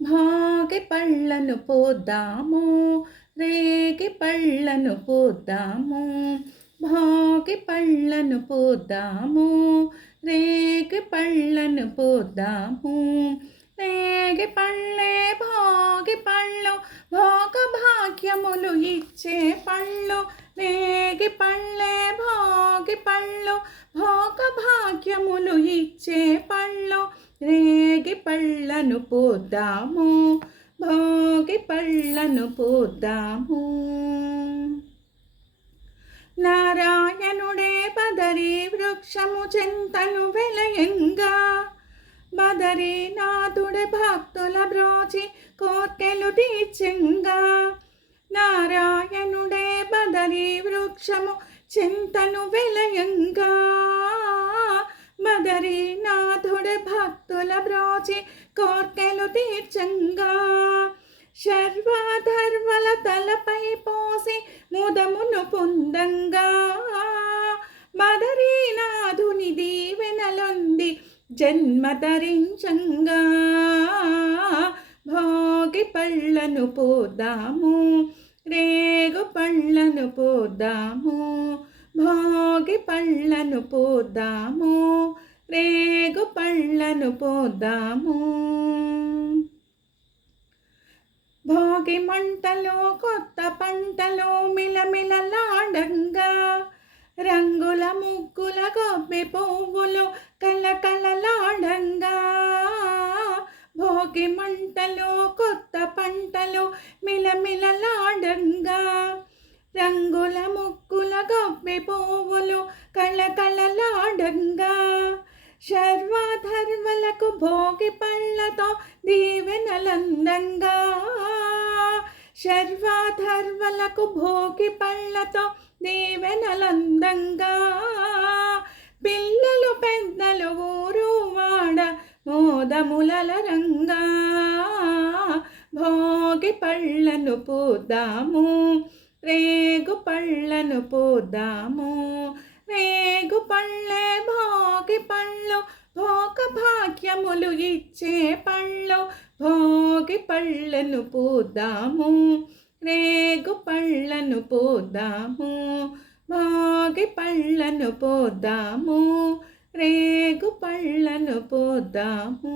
భాగి పళ్ళను పోద్దాము, రేగి పళ్ళను పోద్దాము, భాగి పళ్ళను పోద్దాము, రేగి పళ్ళను పోద్దాము. రేగి పళ్ళే భాగి పళ్ళు, భోగ భాగ్యములు ఇచ్చే పళ్ళు. రేగి పళ్ళే భాగి పళ్ళు, భోగ భాగ్యములు ఇచ్చే పళ్ళు. రేగి పళ్ళను పోద్దాము, భోగి పళ్ళను పోద్దాము. నారాయణుడే బదరీ వృక్షము చెంతను వెలయంగా, బదరీనాథుడే భక్తుల బ్రోచి కోర్కెలు తీర్చెంగా. నారాయణుడే బదరీ వృక్షము చింతను వెలయంగా, బదరీనాథుడే భక్తుల బ్రోచి కోర్కెలు తీర్చంగా. శర్వాధర్వల తలపై పోసి ముదమును పొందంగా, బదరీనాథుని దీవెనలొంది జన్మ ధరించంగా. భోగి పళ్ళను పోద్దాము, రేగు పళ్ళను పోద్దాము, భోగి పళ్ళను పోద్దాము, రేగు పళ్ళను పోద్దాము. భోగి మంటలో కొత్త పంటలో మిలమిలలాడంగా, రంగుల ముగ్గుల గొబ్బె పువ్వులు కలకలలాడంగా. భోగి మంటలో కొత్త పంటలు మిలమిలలాడంగా, రంగుల ముగ్గుల గొబ్బె పువ్వులు కళకళలాడంగా. శర్వాధర్మలకు భోగి పళ్ళతో దీవెనలందంగా, శర్వాధర్మలకు భోగి పళ్ళతో దీవెనలందంగా. పిల్లలు పెద్దలు ఊరు వాడ మోదములల రంగా, భోగి పళ్ళను పోద్దాము, రేగు పళ్ళను పోద్దాము. రేగు పళ్ళే భోగి పళ్ళు, భోగ భాగ్యములు ఇచ్చే పళ్ళు. భోగి పళ్ళను పోద్దాము, రేగు పళ్ళను పోద్దాము, భోగి పళ్ళను పోద్దాము, రేగు పళ్ళను పోద్దాము.